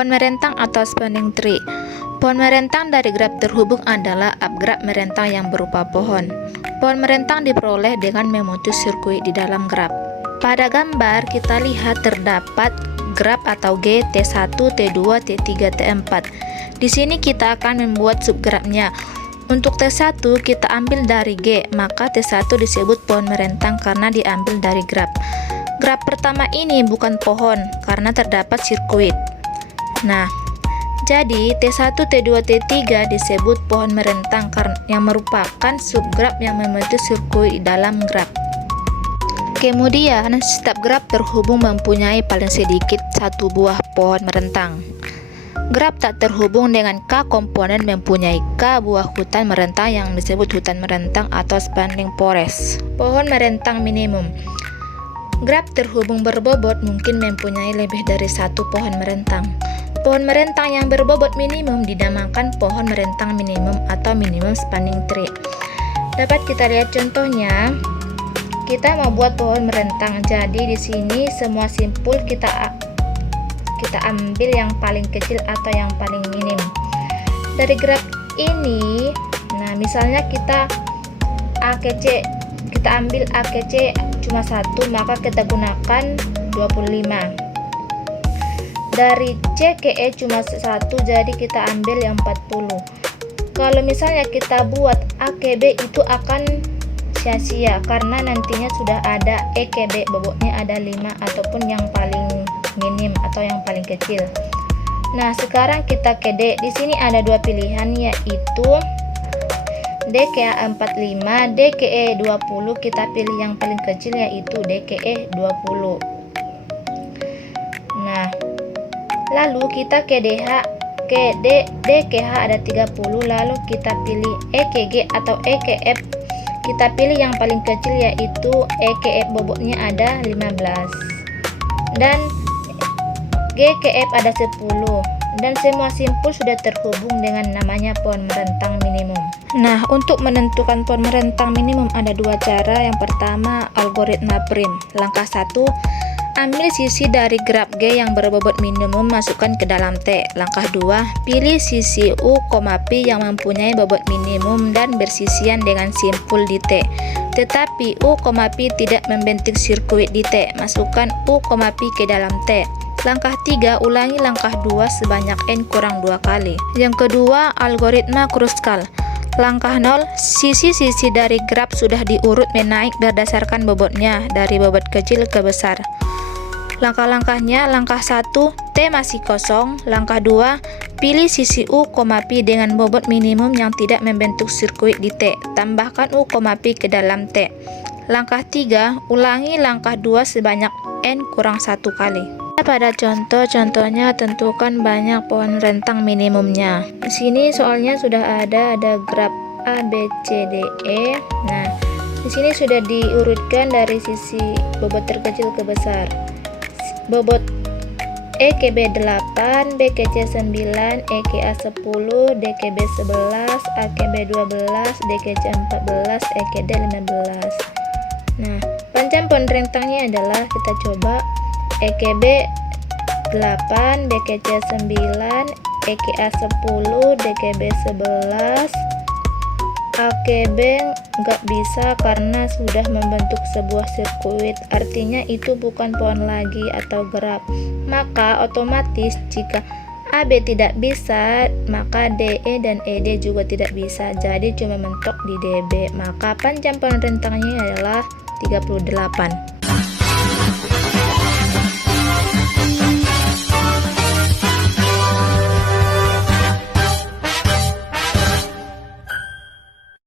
Pohon merentang atau spanning tree. Pohon merentang dari graf terhubung adalah upgraf merentang yang berupa pohon. Pohon merentang diperoleh dengan memutus sirkuit di dalam graf. Pada gambar kita lihat terdapat graf atau G, T1, T2, T3, T4. Di sini kita akan membuat subgrafnya. Untuk T1 kita ambil dari G, maka T1 disebut pohon merentang karena diambil dari graf. Graf pertama ini bukan pohon karena terdapat sirkuit. Nah, jadi T1, T2, T3 disebut pohon merentang yang merupakan subgraf yang memutus sirkuit dalam graf. Kemudian, setiap graf terhubung mempunyai paling sedikit satu buah pohon merentang. Graf tak terhubung dengan K komponen mempunyai K buah hutan merentang yang disebut hutan merentang atau spanning forest. Pohon merentang minimum. Graf terhubung berbobot mungkin mempunyai lebih dari satu pohon merentang. Pohon merentang yang berbobot minimum dinamakan pohon merentang minimum atau minimum spanning tree. Dapat kita lihat contohnya. Kita mau buat pohon merentang. Jadi di sini semua simpul kita ambil yang paling kecil atau yang paling minim. Dari graf ini, nah misalnya kita AKC, kita ambil AKC cuma satu, maka kita gunakan 25. Dari C ke E cuma satu, jadi kita ambil yang 40. Kalau misalnya kita buat A ke B itu akan sia-sia karena nantinya sudah ada E ke B, bobotnya ada 5 ataupun yang paling minim atau yang paling kecil. Nah, sekarang kita ke D. Di sini ada dua pilihan, yaitu D ke A 45, D ke E 20. Kita pilih yang paling kecil, yaitu D ke E 20. Nah, lalu kita ke DH, ke D ke H ada 30, lalu kita pilih E ke G atau E ke F. Kita pilih yang paling kecil, yaitu E ke F, bobotnya ada 15. Dan G ke F ada 10. Dan semua simpul sudah terhubung dengan namanya pohon merentang minimum. Nah, untuk menentukan pohon merentang minimum ada dua cara. Yang pertama, algoritma prim. Langkah 1, ambil sisi dari graf G yang berbobot minimum, masukkan ke dalam T. Langkah 2, pilih sisi U, P yang mempunyai bobot minimum dan bersisian dengan simpul di T. Tetapi U, P tidak membentuk sirkuit di T. Masukkan U, P ke dalam T. Langkah 3, ulangi langkah 2 sebanyak N kurang 2 kali. Yang kedua, algoritma Kruskal. Langkah 0, sisi-sisi dari graf sudah diurut menaik berdasarkan bobotnya dari bobot kecil ke besar. Langkah-langkahnya, langkah 1, T masih kosong. Langkah 2, pilih sisi U, P dengan bobot minimum yang tidak membentuk sirkuit di T. Tambahkan U, P ke dalam T. Langkah 3, ulangi langkah 2 sebanyak N kurang 1 kali. Pada contohnya tentukan banyak pohon rentang minimumnya. Di sini soalnya sudah ada graf A, B, C, D, E. Nah, di sini sudah diurutkan dari sisi bobot terkecil ke besar. Bobot E ke B 8, B ke C 9, E ke A 10, D ke B 11, A ke B 12, D ke C 14, E ke D 15. Nah, panjang pohon rentangnya adalah, kita coba, E ke B 8, B ke C 9, E ke A 10, D ke B 11, A ke B nggak bisa karena sudah membentuk sebuah sirkuit, artinya itu bukan pohon lagi atau graf. Maka otomatis jika AB tidak bisa, maka DE dan ED juga tidak bisa, jadi cuma mentok di DB. Maka panjang pohon rentangnya adalah 38.